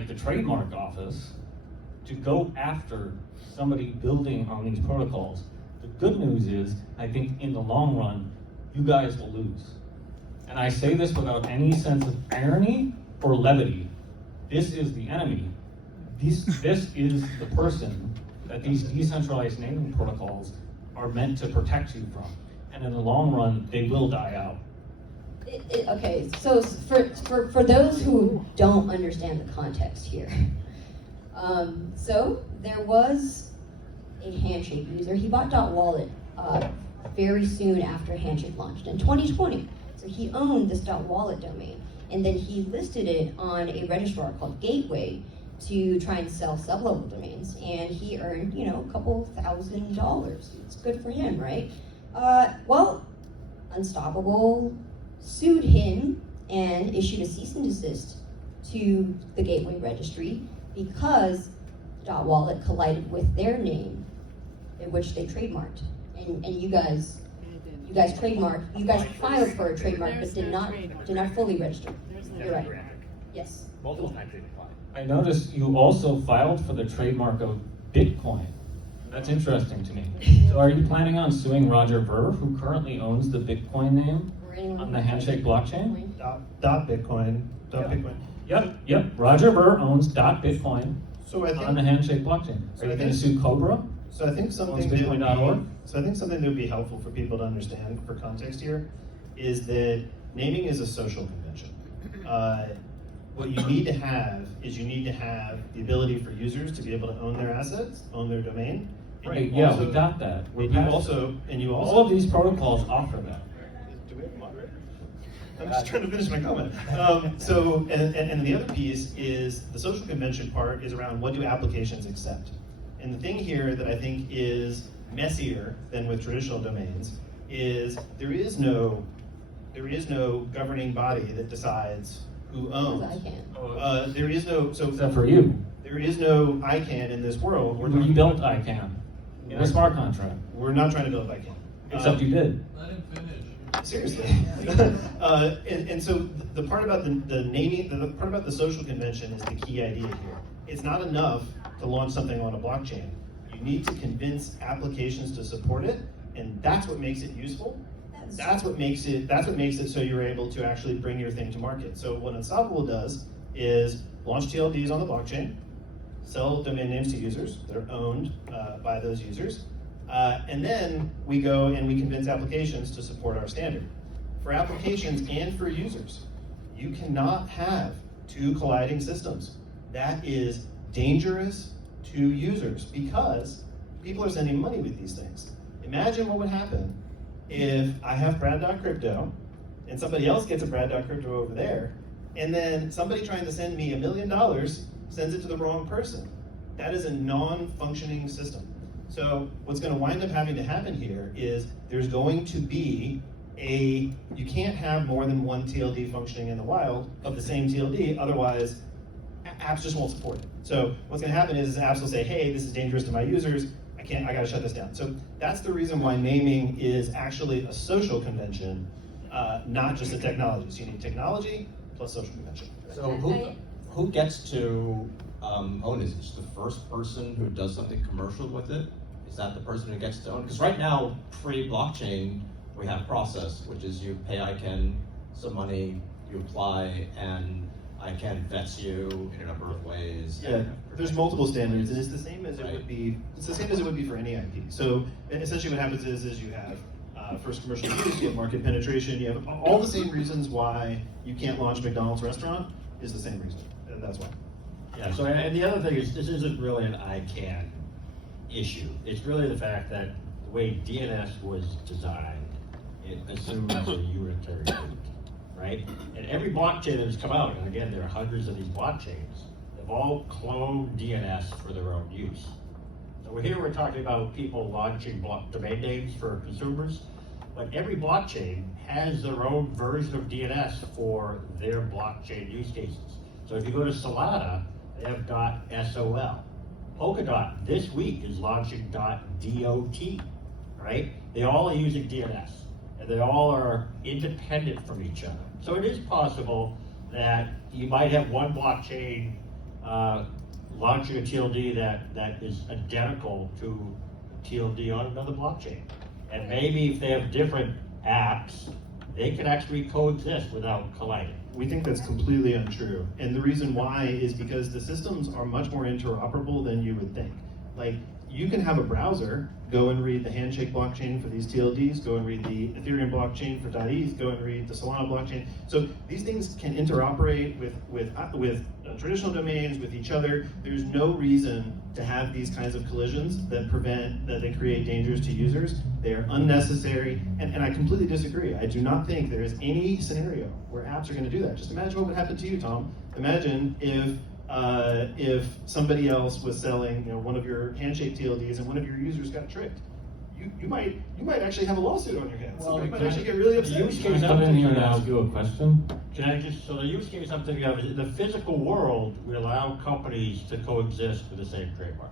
like the trademark office to go after somebody building on these protocols. The good news is, I think in the long run, you guys will lose. And I say this without any sense of irony or levity. This is the enemy. This is the person that these decentralized naming protocols are meant to protect you from. And in the long run, they will die out. Okay, so for those who don't understand the context here, so there was a Handshake user. He bought .wallet very soon after Handshake launched in 2020. So he owned this .wallet domain, and then he listed it on a registrar called Gateway to try and sell sub-level domains, and he earned, you know, a couple $1,000s. It's good for him, right? Well, Unstoppable sued him and issued a cease and desist to the Gateway registry because .wallet collided with their name, in which they trademarked, and you guys trademarked. You guys filed for a trademark, but did not fully register. You're right. Yes. Multiple times they declined. I noticed you also filed for the trademark of Bitcoin. That's interesting to me. So are you planning on suing Roger Ver, who currently owns the Bitcoin name on the Handshake blockchain? Bitcoin. Yep. Roger Ver owns .Bitcoin So I think on the Handshake blockchain. So Are you I going to think- sue Cobra? So I think something that would be helpful for people to understand for context here is that naming is a social convention. What you need to have is the ability for users to be able to own their assets, own their domain. Right, yeah, we got that. All of these protocols offer that. Do we have a moderator? I'm just trying to finish my comment. And the other piece is the social convention part is around what do applications accept. And the thing here that I think is messier than with traditional domains is there is no governing body that decides who owns. ICANN. There is no Except for you. There is no ICANN in this world. You built ICANN in a smart contract. We're not trying to build ICANN. Except you did. Let him finish. Seriously. And so the part about the naming, the part about the social convention is the key idea here. It's not enough to launch something on a blockchain. You need to convince applications to support it, and that's what makes it useful. That's what makes it so you're able to actually bring your thing to market. So what Unstoppable does is launch TLDs on the blockchain, sell domain names to users that are owned by those users, and then we go and we convince applications to support our standard. For applications and for users, you cannot have two colliding systems. That is dangerous to users because people are sending money with these things. Imagine what would happen if I have Brad.crypto and somebody else gets a Brad.crypto over there, and then somebody trying to send me $1 million sends it to the wrong person. That is a non-functioning system. So what's going to wind up having to happen here is there's going to be you can't have more than one TLD functioning in the wild of the same TLD, otherwise apps just won't support it. So what's going to happen is apps will say, hey, this is dangerous to my users, I got to shut this down. So that's the reason why naming is actually a social convention, not just a technology. So you need technology plus social convention. So who gets to own it? Is it just the first person who does something commercial with it? Is that the person who gets to own it? Because right now, pre-blockchain, we have process, which is you pay ICANN some money, you apply, and ICANN vets you in a number of ways. Yeah, there's multiple standards, and it's the same as it would be. It's the same as it would be for any IP. So essentially, what happens is you have first commercial use, you have market penetration, you have all the same reasons why you can't launch McDonald's restaurant is the same reason, and that's why. Yeah. So and the other thing is this isn't really an ICANN issue. It's really the fact that the way DNS was designed, it assumes a unitary root. Right? And every blockchain that has come out, and again, there are hundreds of these blockchains, they've all cloned DNS for their own use. So we're talking about people launching domain names for consumers, but every blockchain has their own version of DNS for their blockchain use cases. So if you go to Solana, they have .sol. Polkadot this week is launching .dot, right? They all are using DNS. And they all are independent from each other. So it is possible that you might have one blockchain launching a TLD that is identical to TLD on another blockchain. And maybe if they have different apps, they can actually coexist without colliding. We think that's completely untrue. And the reason why is because the systems are much more interoperable than you would think. Like, you can have a browser go and read the Handshake blockchain for these TLDs, go and read the Ethereum blockchain for .eth, go and read the Solana blockchain. So these things can interoperate with traditional domains, with each other. There's no reason to have these kinds of collisions that they create dangers to users. They are unnecessary, and I completely disagree. I do not think there is any scenario where apps are going to do that. Just imagine what would happen to you, Tom. Imagine if somebody else was selling, one of your Handshake TLDs and one of your users got tricked. You might actually have a lawsuit on your hands. Well, You might actually get really upset. Can I come in here and ask you a question? So the use case I'm thinking of is in the physical world, we allow companies to coexist with the same trademark.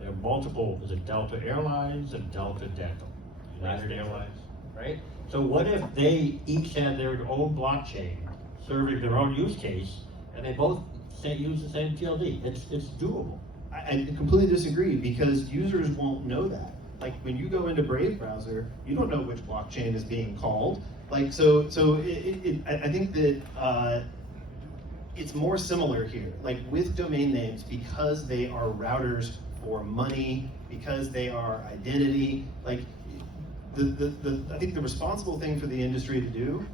There are multiple, is it Delta Airlines and Delta Dental? United Airlines, right? So what if they each had their own blockchain serving their own use case, and they both use the same TLD? It's doable. I completely disagree, because users won't know that. Like, when you go into Brave browser, you don't know which blockchain is being called. Like, so I think that it's more similar here. Like, with domain names, because they are routers for money, because they are identity, like, I think the responsible thing for the industry to do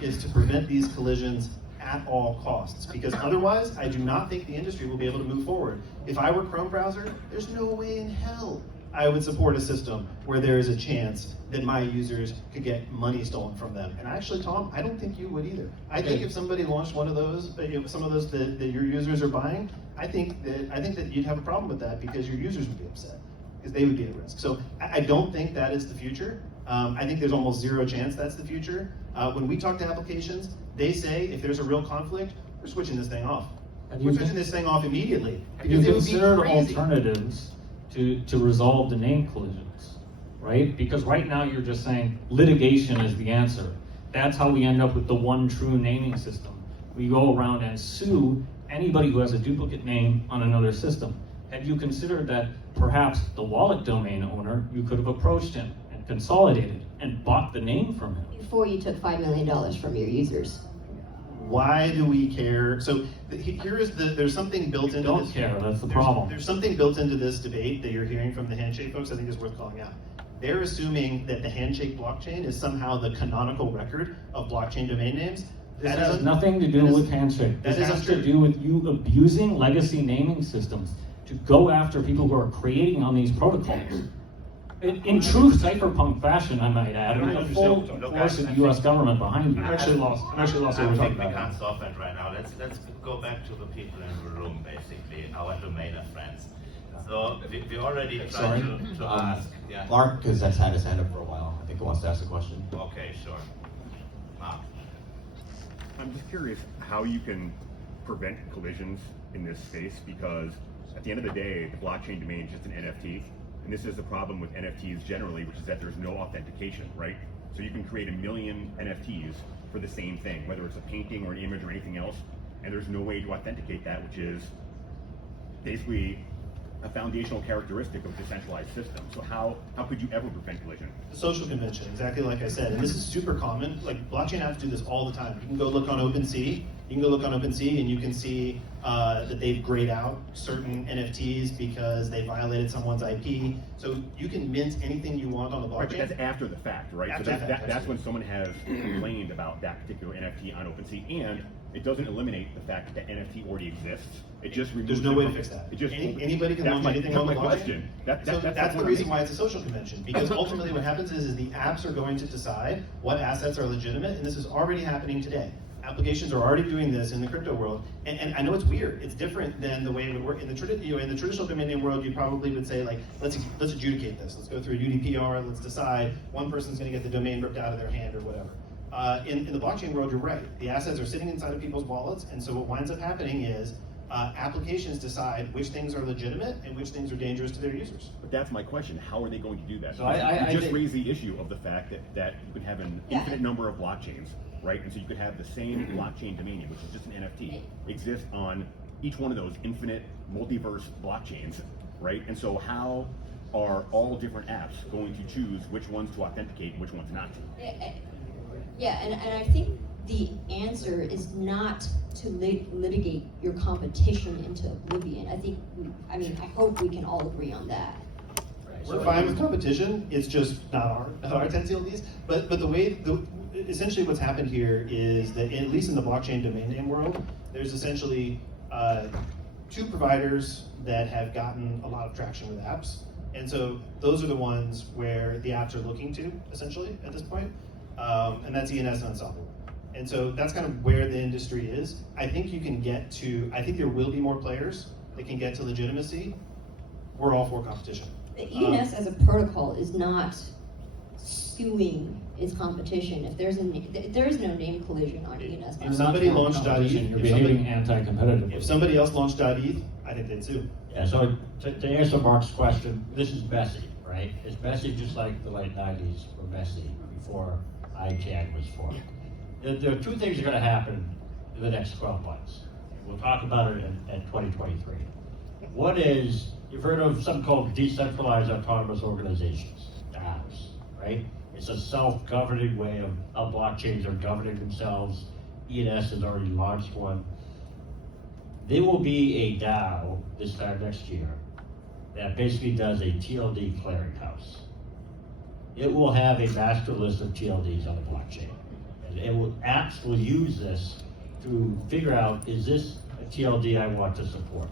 is to prevent these collisions at all costs, because otherwise I do not think the industry will be able to move forward. If I were Chrome browser, there's no way in hell I would support a system where there is a chance that my users could get money stolen from them. And actually, Tom, I don't think you would either. I think if somebody launched one of those, some of those that your users are buying, I think that you'd have a problem with that, because your users would be upset, because they would be at risk. So I don't think that is the future. I think there's almost zero chance that's the future. When we talk to applications, they say if there's a real conflict, we're switching this thing off. We're switching this thing off immediately. Have you Because it would be considered crazy. alternatives to resolve the name collisions, right? Because right now you're just saying litigation is the answer. That's how we end up with the one true naming system. We go around and sue anybody who has a duplicate name on another system. Have you considered that perhaps the wallet domain owner, you could have approached him and consolidated and bought the name from him? Before you took $5 million from your users. Why do we care? So there's something built into Don't this. care, that's the problem. There's something built into this debate that you're hearing from the Handshake folks, I think is worth calling out. They're assuming that the Handshake blockchain is somehow the canonical record of blockchain domain names. This has nothing to do with Handshake. This has to do with you abusing legacy naming systems to go after people who are creating on these protocols. In true cypherpunk fashion, I might add, with the full force of the U.S. government behind you. I'm actually lost what I we're talking think we about. can't solve that right now. Let's go back to the people in the room, basically, our domainer friends. So we already tried to ask. Yeah. Mark, because that's had his hand up for a while. I think he wants to ask a question. Okay, sure. Mark. I'm just curious how you can prevent collisions in this space, because at the end of the day, the blockchain domain is just an NFT. And this is the problem with NFTs generally, which is that there's no authentication, right? So you can create 1 million NFTs for the same thing, whether it's a painting or an image or anything else, and there's no way to authenticate that, which is basically a foundational characteristic of a decentralized system. So how could you ever prevent collision? The social convention, exactly like I said, and this is super common. Like, blockchain apps do this all the time. You can go look on OpenSea. And you can see that they've grayed out certain NFTs because they violated someone's IP. So you can mint anything you want on the blockchain. Right, but that's after the fact, right? After So the fact, that's when someone has complained about that particular NFT on OpenSea, and it doesn't eliminate the fact that the NFT already exists. It just removes There's no it way to from- fix that. It just Anybody can that's launch my- anything on the that's blockchain. my question. So that's the what reason I'm why it's a social convention, because ultimately what happens is the apps are going to decide what assets are legitimate, and this is already happening today. Applications are already doing this in the crypto world, and I know it's weird. It's different than the way it would work in the traditional domain name world. You probably would say, like, let's adjudicate this. Let's go through UDPR. Let's decide one person's going to get the domain ripped out of their hand or whatever. In the blockchain world, you're right. The assets are sitting inside of people's wallets, and so what winds up happening is applications decide which things are legitimate and which things are dangerous to their users. But that's my question. How are they going to do that? So I you just think- raised the issue of the fact that you could have an Yeah. infinite number of blockchains, right? And so you could have the same blockchain domain name, which is just an NFT, exist on each one of those infinite multiverse blockchains, right? And so how are all different apps going to choose which ones to authenticate and which ones not to? Yeah, and I think the answer is not to litigate your competition into oblivion. I hope we can all agree on that. We're fine with competition. It's just not our 10 TLDs. But essentially what's happened here is that, at least in the blockchain domain name world, there's essentially 2 providers that have gotten a lot of traction with apps. And so those are the ones where the apps are looking to, essentially, at this point. And that's ENS and Unstoppable. And so that's kind of where the industry is. I think there will be more players that can get to legitimacy. We're all for competition. The ENS as a protocol is not suing its competition. If there is no name collision on ENS. If somebody launched .eth, you're behaving anti-competitively. if somebody else launched .eth, I think they'd sue. Yeah, so to answer Mark's question, this is messy, right? It's messy just like the late 90s were messy before ICANN was formed. There are 2 things that are going to happen in the next 12 months. We'll talk about it in 2023. One is, you've heard of something called Decentralized Autonomous Organizations, DAOs, right? It's a self-governing way of blockchains are governing themselves. ENS has already launched one. There will be a DAO this time next year that basically does a TLD clearinghouse. It will have a master list of TLDs on the blockchain. And apps will use this to figure out, is this a TLD I want to support?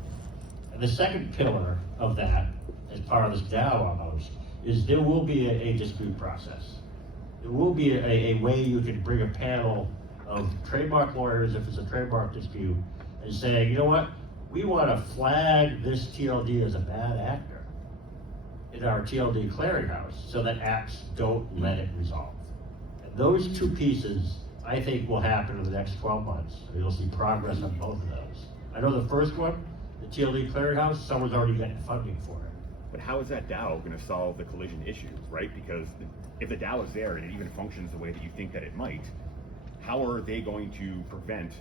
And the second pillar of that, as part of this DAO almost, is there will be a dispute process. There will be a way you can bring a panel of trademark lawyers, if it's a trademark dispute, and say, you know what, we want to flag this TLD as a bad actor in our TLD clearinghouse so that apps don't let it resolve. And those 2 pieces, I think, will happen in the next 12 months. You'll see progress on both of those. I know the first one, the TLD clearinghouse, someone's already getting funding for it. But how is that DAO going to solve the collision issue, right? Because if the DAO is there and it even functions the way that you think that it might, how are they going to prevent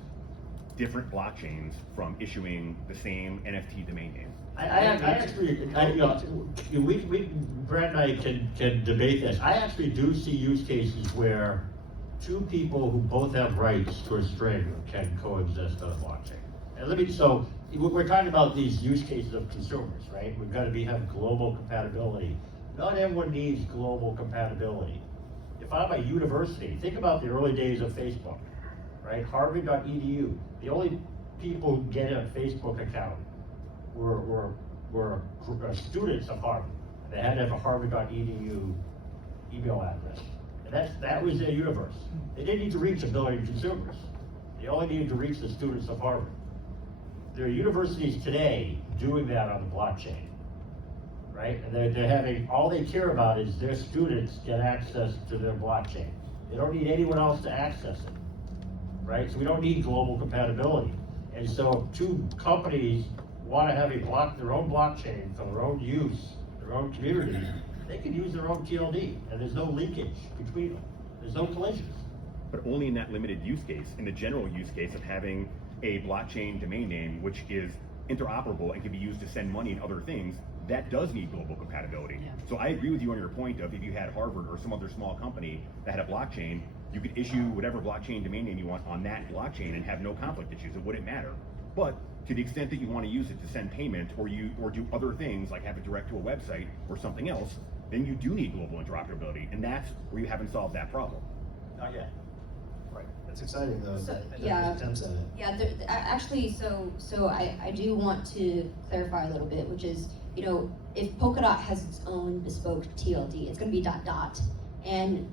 different blockchains from issuing the same NFT domain name? Brad and I can debate this. I actually do see use cases where 2 people who both have rights to a string can coexist on a blockchain. And so we're talking about these use cases of consumers, right? We've got to have global compatibility. Not everyone needs global compatibility. If I'm a university, think about the early days of Facebook, right? Harvard.edu. The only people who get a Facebook account were students of Harvard. They had to have a Harvard.edu email address. And that was their universe. They didn't need to reach 1 billion consumers. They only needed to reach the students of Harvard. There are universities today doing that on the blockchain, right? And they're having, all they care about is their students get access to their blockchain. They don't need anyone else to access it, right? So we don't need global compatibility. And so if 2 companies want to have their own blockchain for their own use, their own community, they can use their own TLD, and there's no linkage between them. There's no collisions. But only in that limited use case. In the general use case of having a blockchain domain name which is interoperable and can be used to send money and other things, that does need global compatibility. Yeah. So I agree with you on your point of, if you had Harvard or some other small company that had a blockchain, you could issue whatever blockchain domain name you want on that blockchain and have no conflict issues. It wouldn't matter. But to the extent that you want to use it to send payment or do other things like have it direct to a website or something else, then you do need global interoperability, and that's where you haven't solved that problem. Not yet. Right. That's exciting though. So, There's attempts at it. Yeah, actually, so I do want to clarify a little bit, which is, you know, if Polkadot has its own bespoke TLD, it's going to be .dot, and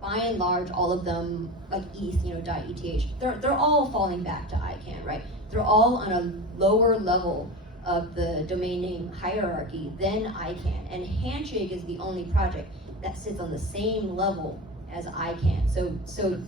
by and large, all of them, like ETH, you know, .eth, they're all falling back to ICANN, right? They're all on a lower level of the domain name hierarchy than ICANN, and Handshake is the only project that sits on the same level as ICANN. So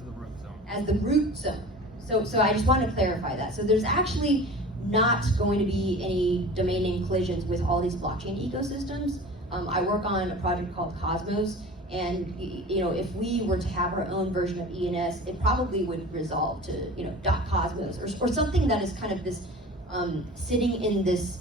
as the root zone. So I just want to clarify that. So there's actually not going to be any domain name collisions with all these blockchain ecosystems. I work on a project called Cosmos, and you know, if we were to have our own version of ENS, it probably would resolve to, you know, .cosmos or something that is kind of this sitting in this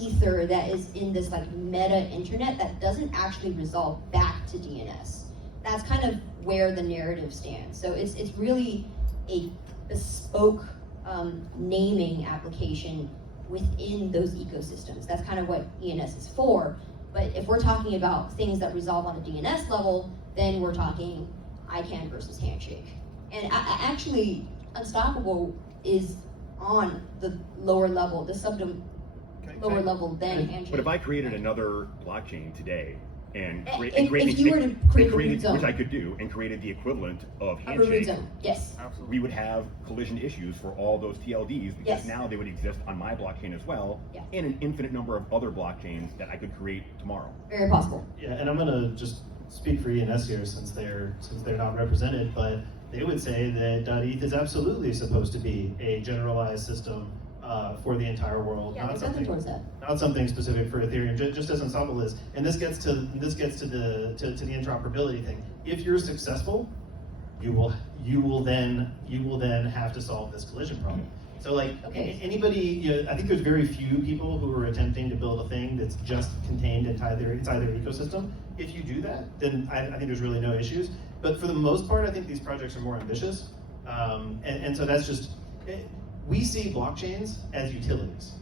ether that is in this like meta internet that doesn't actually resolve back to DNS. That's kind of where the narrative stands. So it's really a bespoke naming application within those ecosystems. That's kind of what ENS is for. But if we're talking about things that resolve on a DNS level, then we're talking ICANN versus Handshake. And actually, Unstoppable is on the lower level, the lower level than Handshake. But if I created another blockchain today and If you were to create a root zone, which I could do, and created the equivalent of a root Handshake, zone, yes. we would have collision issues for all those TLDs because Yes. now they would exist on my blockchain as well, Yeah. and an infinite number of other blockchains that I could create tomorrow. Very possible. Yeah, and I'm gonna just speak for ENS here since they're not represented, but they would say that .eth is absolutely supposed to be a generalized system for the entire world, Yeah, there's nothing towards that. not something specific for Ethereum, just as Unstoppable is. And this gets to the interoperability thing. If you're successful, you will then have to solve this collision problem. So like Okay. anybody, I think there's very few people who are attempting to build a thing that's just contained inside their ecosystem. If you do that, then I think there's really no issues. But for the most part, I think these projects are more ambitious, and so that's just. We see blockchains as utilities.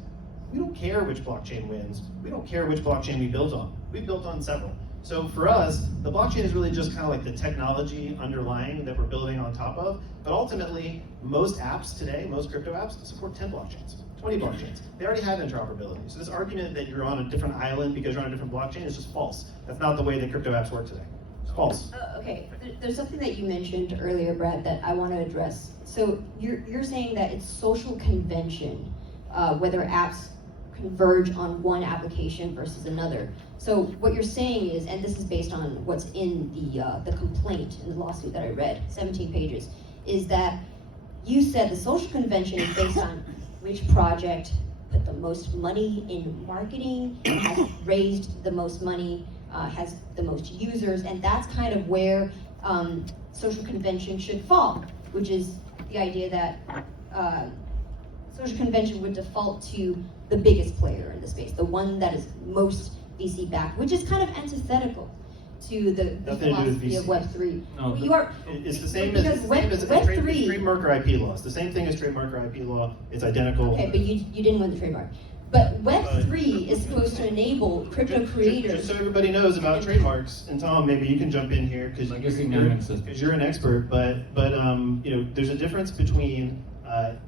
We don't care which blockchain wins. We don't care which blockchain we build on. We built on several. So for us, the blockchain is really just kind of like the technology underlying that we're building on top of. But ultimately, most apps today, most crypto apps, support 10 blockchains, 20 blockchains. They already have interoperability. So this argument that you're on a different island because you're on a different blockchain is just false. That's not the way that crypto apps work today. It's false. Okay, there's something that you mentioned earlier, Brad, that I want to address. So you're saying that it's social convention, whether apps converge on one application versus another. So what you're saying is, and this is based on what's in the complaint in the lawsuit that I read, 17 pages, is that you said the social convention is based on which project put the most money in marketing, has raised the most money, has the most users, and that's kind of where social convention should fall, which is the idea that social convention would default to the biggest player in the space, the one that is most VC backed, which is kind of antithetical to the Nothing to do with philosophy of VC. Web3. No, Well, you are It's the same because as Web3. trademark or IP law. It's the same thing as trademark or IP law. It's identical. Okay, but you didn't win the trademark. But Web3 is supposed to enable crypto Just creators. so everybody knows about trademarks, and Tom, maybe you can jump in here because Legacy naming system. you're an expert. But there's a difference between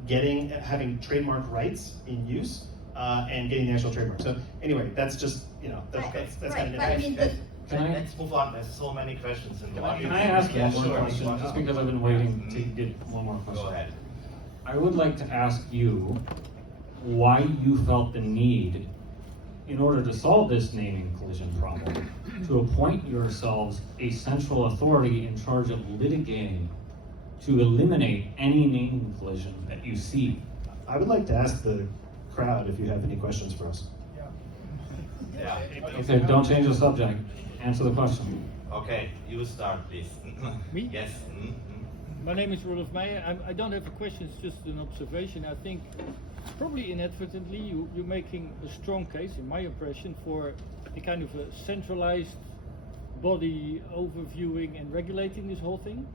having trademark rights in use and getting the actual trademark. So anyway, that's just that's Right, kind of but I mean, Let's move on. There's so many questions in the audience. Can I ask Yeah, one more sure. question, just because I've been waiting to get one more question? Go ahead. I would like to ask you why you felt the need, in order to solve this naming collision problem, to appoint yourselves a central authority in charge of litigating to eliminate any naming collision that you see. I would like to ask the crowd if you have any questions for us. Yeah. Okay, don't change the subject. Answer the question. Okay, you start, please. Me? Yes. My name is Rudolf Meijer. I don't have a question, it's just an observation. I think probably inadvertently you're making a strong case, in my impression, for a kind of a centralized body overviewing and regulating this whole thing.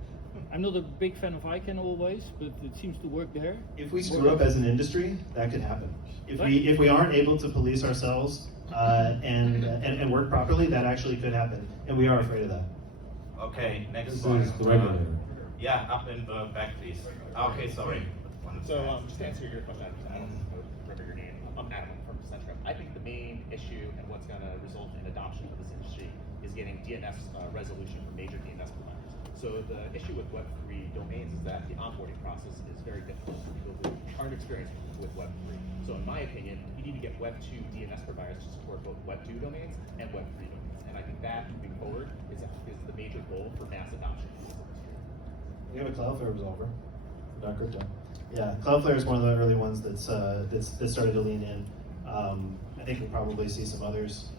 I'm not a big fan of ICANN always, but it seems to work there. If we screw up as an industry, that could happen. If we aren't able to police ourselves and work properly, that actually could happen, and we are afraid of that. Okay, next This one. is the regulator. Yeah, up in the back, please. Okay, sorry. So just to answer your question, I don't remember your name. I'm Adam from Decentralized. I think the main issue and what's going to result in adoption of this industry is getting DNS resolution from major DNS providers. So the issue with Web3 domains is that the onboarding process is very difficult for people who aren't experienced with Web3. So in my opinion, you need to get Web2 DNS providers to support both Web2 domains and Web3 domains. And I think that moving forward is the major goal for mass adoption of this industry. We have a Cloudflare resolver, not crypto. Yeah, Cloudflare is one of the early ones that's started to lean in. I think we'll probably see some others.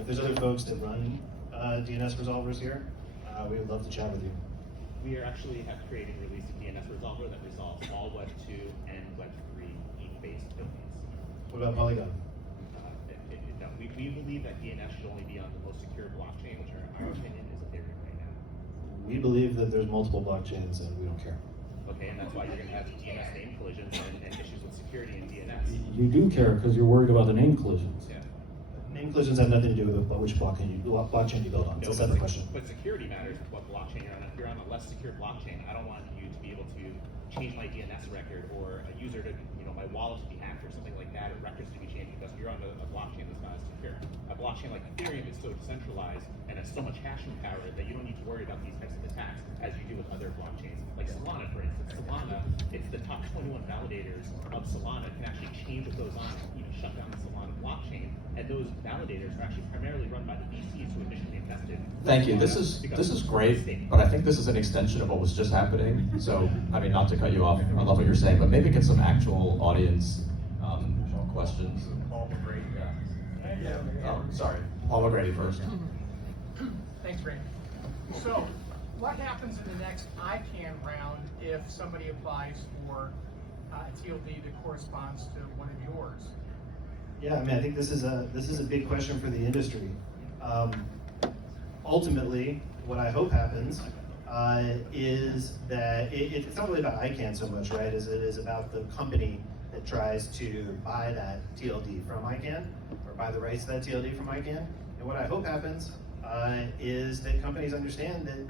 If there's other folks that run DNS resolvers here, we would love to chat with you. We are actually created and released a DNS resolver that resolves all Web 2 and Web 3 based domains. What about Polygon? No, we believe that DNS should only be on the most secure blockchain, which in our opinion is Ethereum right now. We believe that there's multiple blockchains and we don't care. Okay, and that's why you're going to have DNS name collisions and issues with security in DNS. You do care because you're worried about the name collisions. Yeah. Name collisions have nothing to do with which blockchain you build on. It's a separate question. But security matters with what blockchain you're on. If you're on a less secure blockchain, I don't want you to be able to change my DNS record or a user to, my wallet to be hacked or something like that, or records to be changed because you're on a blockchain that's not as secure. A blockchain like Ethereum is so decentralized and has so much hashing power that you don't need to worry about these types of attacks as you do with other blockchains. Like Solana, for instance. Solana, it's the top 21 validators of Solana can actually change what goes on, shut down the Solana blockchain, and those validators are actually primarily run by the VCs who initially invested. Thank you. This is great, but I think this is an extension of what was just happening. So, I mean, not to cut you off, I love what you're saying, but maybe get some actual audience questions. Paul McGrady, Yeah. Oh, sorry. Paul McGrady first. Thanks, Randy. So, what happens in the next ICANN round if somebody applies for a TLD that corresponds to one of yours? Yeah, I mean, I think this is a big question for the industry. Ultimately, what I hope happens is that it's not really about ICANN so much, right? As it is about the company that tries to buy that TLD from ICANN or buy the rights to that TLD from ICANN. And what I hope happens is that companies understand that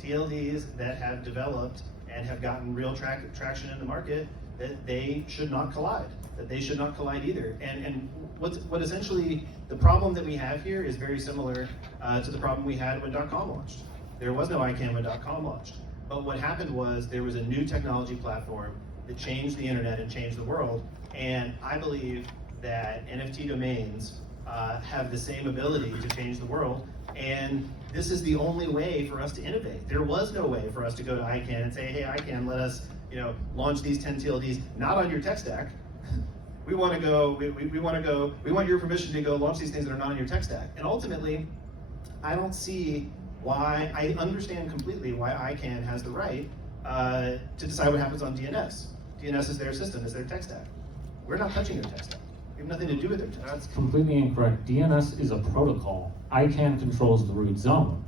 TLDs that have developed and have gotten real traction in the market, that they should not collide. That they should not collide either. And what essentially the problem that we have here is very similar to the problem we had when .com launched. There was no ICANN when .com launched. But what happened was there was a new technology platform that changed the internet and changed the world. And I believe that NFT domains have the same ability to change the world. And this is the only way for us to innovate. There was no way for us to go to ICANN and say, hey, ICANN, let us launch these 10 TLDs, not on your tech stack. We want your permission to go launch these things that are not on your tech stack. And ultimately, I don't see why, I understand completely why ICANN has the right to decide what happens on DNS. DNS is their system, it's their tech stack. We're not touching their tech stack. We have nothing to do with their tech stack. That's completely incorrect. DNS is a protocol. ICANN controls the root zone.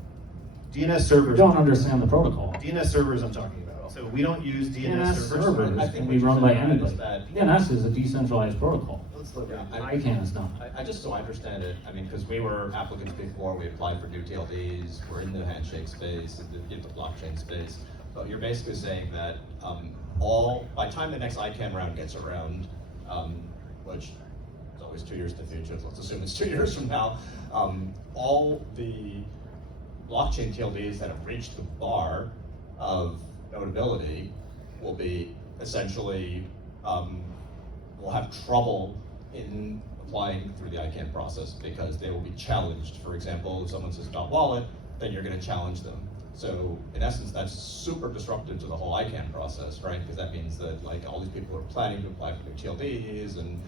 DNS servers. You don't understand the protocol. DNS servers I'm talking about. So we don't use DNS servers. servers can be run by anybody. DNS is a decentralized protocol. Let's look at ICANN is not. I just so I understand it, I mean, because we were applicants before, we applied for new TLDs, we're in the handshake space, in the blockchain space, but you're basically saying that by the time the next ICANN round gets around, which is always 2 years in the future, let's assume it's 2 years from now, all the blockchain TLDs that have reached the bar of notability will be essentially, will have trouble in applying through the ICANN process because they will be challenged. For example, if someone says .wallet, then you're going to challenge them. So in essence, that's super disruptive to the whole ICANN process, right? Because that means that all these people are planning to apply for new TLDs, and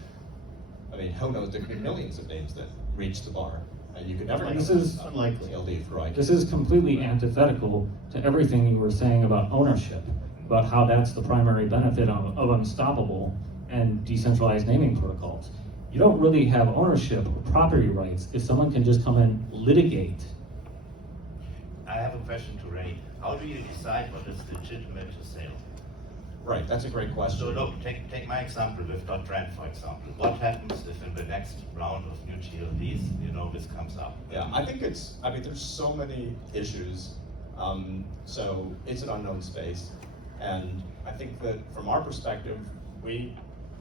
I mean, who knows? There could be millions of names that reach the bar, and you could never know unlikely. TLD through ICANN. This is completely antithetical to everything you were saying about ownership, about how that's the primary benefit of Unstoppable and decentralized naming protocols. You don't really have ownership or property rights if someone can just come and litigate. I have a question to Ray. How do you decide what is legitimate to sell? Right, that's a great question. So look, take my example with .trend, for example. What happens if in the next round of new TLDs, this comes up? Yeah, I think there's so many issues. So it's an unknown space. And I think that from our perspective, we're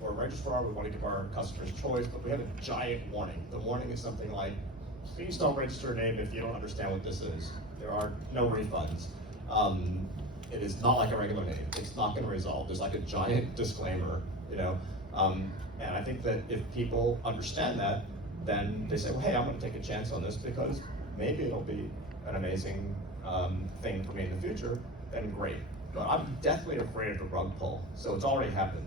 a registrar, we want to give our customers choice, but we have a giant warning. The warning is something like, please don't register a name if you don't understand what this is. There are no refunds. It is not like a regular name. It's not going to resolve. There's like a giant disclaimer, And I think that if people understand that, then they say, well, hey, I'm going to take a chance on this because maybe it'll be an amazing thing for me in the future, then great. But I'm deathly afraid of the rug pull. So it's already happened,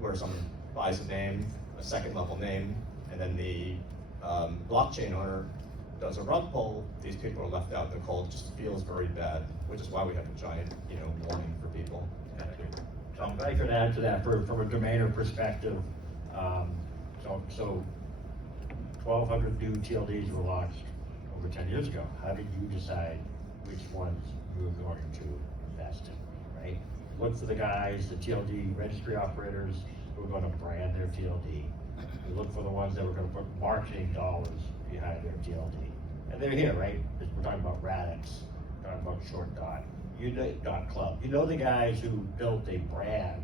where someone buys a name, a second level name, and then the blockchain owner does a rug pull. These people are left out in the cold. It just feels very bad, which is why we have a giant, warning for people. If I could add to that from a domainer perspective, So 1,200 new TLDs were launched over 10 years ago. How did you decide which ones you were going to invest in, right? Look for the guys, the TLD registry operators who are going to brand their TLD. You look for the ones that were going to put marketing dollars behind their TLD. And they're here, right? We're talking about Radix, we're talking about Short Dot, Club. You know the guys who built a brand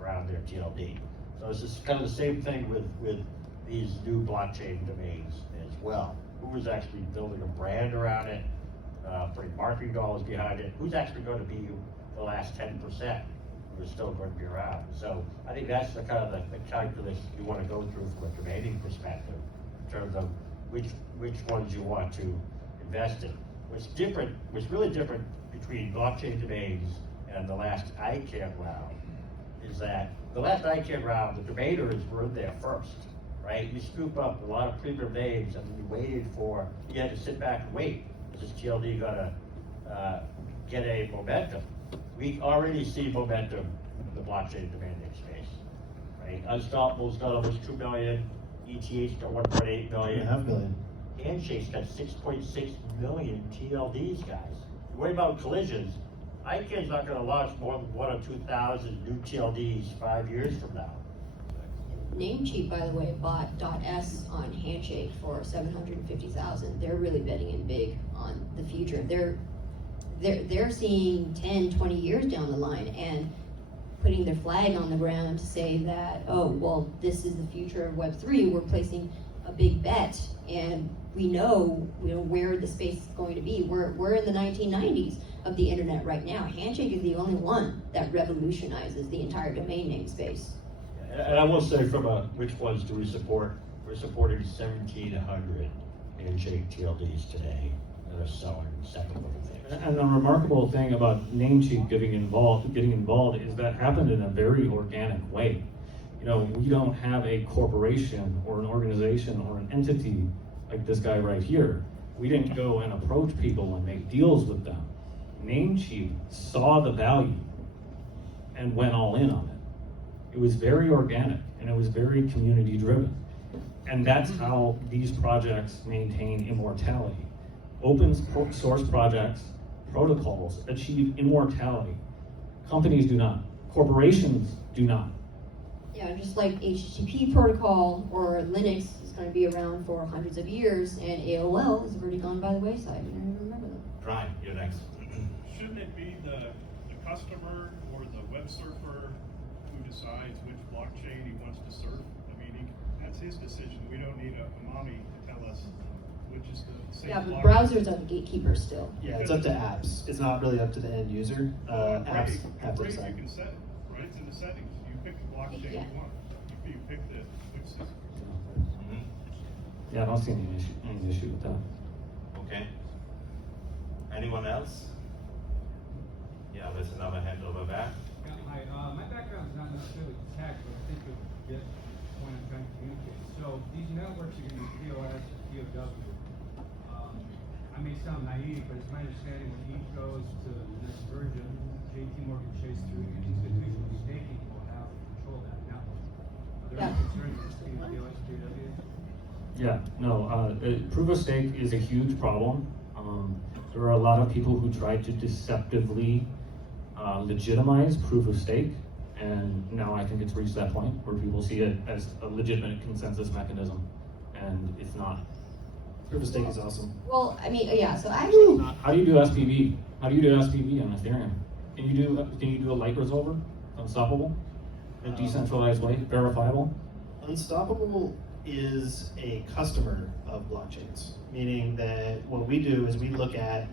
around their TLD. So it's just kind of the same thing with these new blockchain domains as well. Who was actually building a brand around it, putting marketing dollars behind it? Who's actually going to be the last 10% who is still going to be around? So I think that's the kind of the calculus you want to go through from a domain perspective in terms of which ones you want to invest in. What's really different between blockchain domains and the last ICANN round is that the last ICANN round, the domainers were in there first, right? You scoop up a lot of premium names and you waited for, you had to sit back and wait. Is this TLD gonna get a momentum? We already see momentum in the blockchain domain name space, right? Unstoppable's got almost 2 million, ETH got 1.8 million. 1.5 million. Handshake's got 6.6 million TLDs, guys. You worry about collisions, ICANN's not gonna launch more than 1 or 2,000 new TLDs 5 years from now. Namecheap, by the way, bought .s on Handshake for 750,000. They're really betting in big on the future. They're seeing 10, 20 years down the line and putting their flag on the ground to say that, oh, well, this is the future of Web3. We're placing a big bet, and we know where the space is going to be. We're in the 1990s of the internet right now. Handshake is the only one that revolutionizes the entire domain name space. And I will say from which ones do we support? We're supporting 1,700 Handshake TLDs today that are selling second level things. And the remarkable thing about Namecheap getting involved is that happened in a very organic way. You know, we don't have a corporation or an organization or an entity like this guy right here. We didn't go and approach people and make deals with them. Namecheap saw the value and went all in on it. It was very organic and it was very community driven. And that's how these projects maintain immortality. Open source projects, protocols achieve immortality. Companies do not. Corporations do not. Yeah, just like HTTP protocol or Linux is going to be around for hundreds of years, and AOL has already gone by the wayside. You don't even remember them. Ryan, you're next. Shouldn't it be the customer or the web surfer who decides which blockchain he wants to surf? I mean, that's his decision. We don't need a mommy to tell us which is the safe Yeah, but blockchain. browsers are the gatekeepers still. Yeah, it's up to apps. It's not really up to the end user. Apps have to Right, decide. you can set it, right? It's in the settings. You pick the blockchain Yeah. you want. You pick the which system. Yeah, I don't see any issue with that. Okay. Anyone else? Yeah, there's another hand over there. Yeah, hi. My background is not necessarily tech, but I think you'll get the point I'm trying to communicate. So these networks are going to be POS or POW. I may sound naive, but it's my understanding when ETH goes to the next version, JP Morgan Chase through institutional staking will have control of that network. Are there any concerns with POS, POWs? Yeah, no, proof of stake is a huge problem. There are a lot of people who try to deceptively legitimize proof of stake, and now I think it's reached that point where people see it as a legitimate consensus mechanism, and it's not. Proof of stake is awesome. Well, I mean, yeah, so actually, How do you do SPV? How do you do SPV on Ethereum? Can you do a light resolver? Unstoppable? In a decentralized way? Verifiable? Unstoppable is a customer of blockchains, meaning that what we do is we look at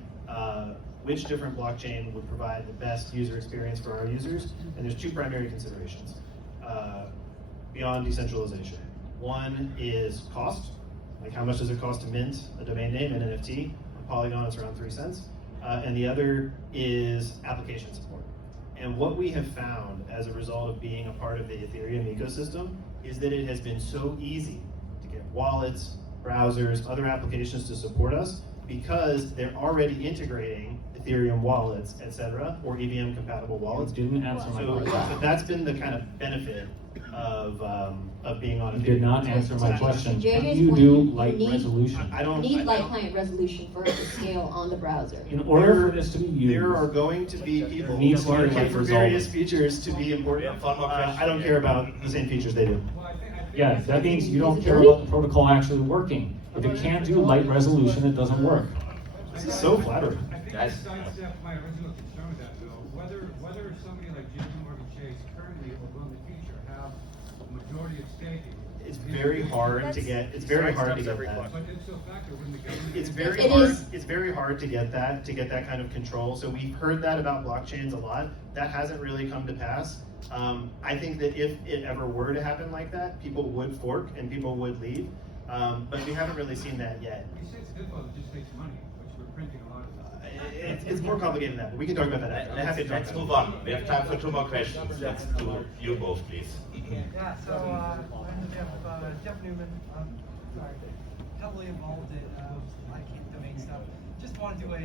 which different blockchain would provide the best user experience for our users, and there's two primary considerations beyond decentralization. One is cost, like how much does it cost to mint a domain name and NFT? On Polygon, it's around 3 cents. And the other is application support. And what we have found as a result of being a part of the Ethereum ecosystem is that it has been so easy to get wallets, browsers, other applications to support us because they're already integrating Ethereum wallets, etc., or EVM compatible wallets. Didn't answer my So question. that's been the kind of benefit of being on a You did not video. answer my question. JJ's Can you point, do you light need- resolution? I don't. You need I light don't- client resolution for it to scale on the browser. In order for this to be used, There are going to be people needs who to be are looking light for various resolving. features to be important. One more question. I don't care about the same features they do. Well, I think yeah, that means you don't care about the protocol actually working. If it can't do light resolution, it doesn't work. This is so flattering. I think Guys. it sidestepped my original concern with that, Bill. Whether somebody like JP Morgan Chase currently or will in the future have a majority of stake in it. It's very hard to get. It's very hard to get that. But it's still a factor when the government. It's very It hard. is. It's very hard to get that kind of control. So we've heard that about blockchains a lot. That hasn't really come to pass. I think that if it ever were to happen like that, people would fork and people would leave. But we haven't really seen that yet. You say it's difficult, it just takes money, which we're printing a lot of that. It's more complicated than that. But we can talk about that after. I'm happy to talk Let's about move it. on. We have time for 2 more questions. Let's do you both, please. Yeah, so I'm Jeff Newman. I'm sorry, heavily involved in ICANN domain stuff. Just want to do a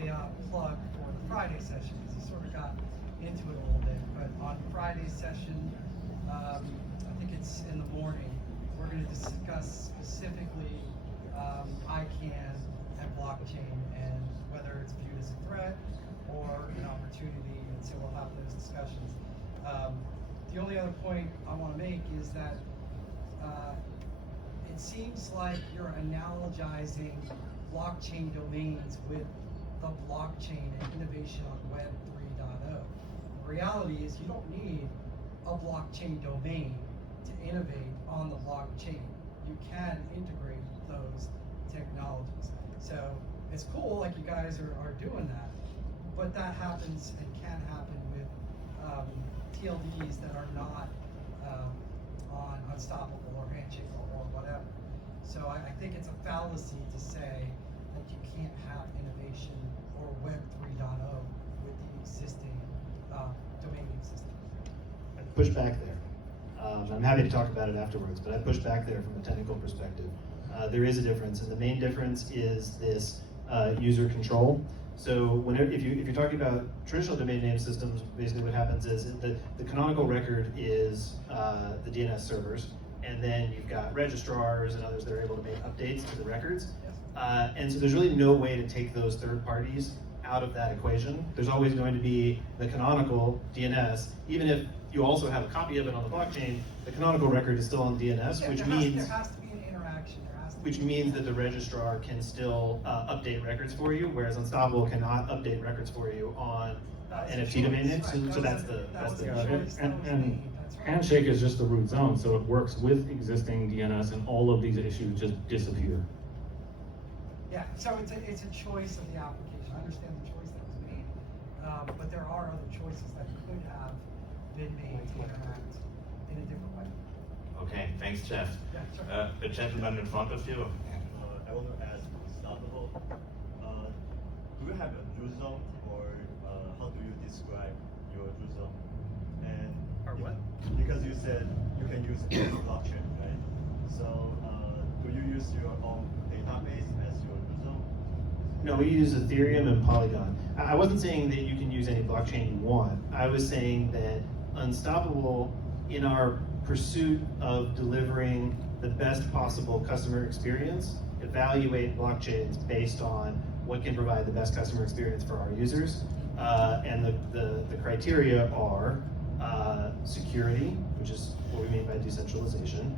plug for the Friday session because you sort of got into it a little bit. But on Friday's session, I think it's in the morning, we're going to discuss specifically ICANN and blockchain and whether it's viewed as a threat or an opportunity. And so we'll have those discussions. The only other point I want to make is that it seems like you're analogizing blockchain domains with the blockchain and innovation on Web 3.0. The reality is you don't need a blockchain domain to innovate on the blockchain. You can integrate those technologies. So it's cool, like you guys are doing that, but that happens and can happen with TLDs that are not on Unstoppable or Handshake or whatever. So I think it's a fallacy to say that you can't have innovation or Web 3.0 with the existing domain existing. I push back there. I'm happy to talk about it afterwards, but I push back there from a technical perspective. There is a difference, and the main difference is this user control. So if you're talking about traditional domain name systems, basically what happens is the canonical record is the DNS servers, and then you've got registrars and others that are able to make updates to the records. And so there's really no way to take those third parties out of that equation. There's always going to be the canonical DNS, even if you also have a copy of it on the blockchain, the canonical record is still on DNS, Yeah, which there means has to be an interaction. which means that the registrar can still update records for you, whereas Unstoppable cannot update records for you on NFT domain names. So that's the And Handshake is just the root zone, so it works with existing DNS, and all of these issues just disappear. Yeah, so it's a choice of the application. I understand the choice that was made, but there are other choices that could have been made to interact in a different way. Okay, thanks, Jeff. Yeah, sure. The gentleman in front of you. I want to ask Unstoppable, do you have a root zone, or how do you describe your root zone? And what? Because you said you can use any blockchain, right? So do you use your own database as your root zone? No, we use Ethereum and Polygon. I wasn't saying that you can use any blockchain you want. I was saying that Unstoppable, in our pursuit of delivering the best possible customer experience, evaluate blockchains based on what can provide the best customer experience for our users. And the criteria are security, which is what we mean by decentralization,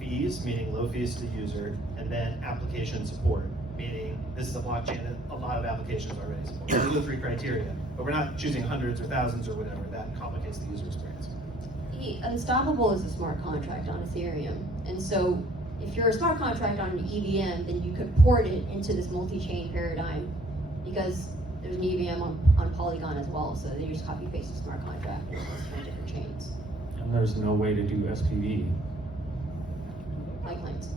fees, meaning low fees to the user, and then application support, meaning this is a blockchain that a lot of applications already support. Those are the 3 criteria, but we're not choosing hundreds or thousands or whatever. That complicates the user experience. Unstoppable is a smart contract on Ethereum, and so if you're a smart contract on an EVM, then you could port it into this multi-chain paradigm, because there's an EVM on Polygon as well, so they just copy paste a smart contract and it's different chains. And there's no way to do SPV. Like claims.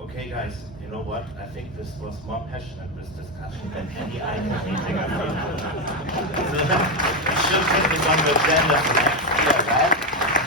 Okay, guys, you know what? I think this was more passionate, this discussion, than any ICANN meeting I've been to. So, it should take this on the agenda for next year.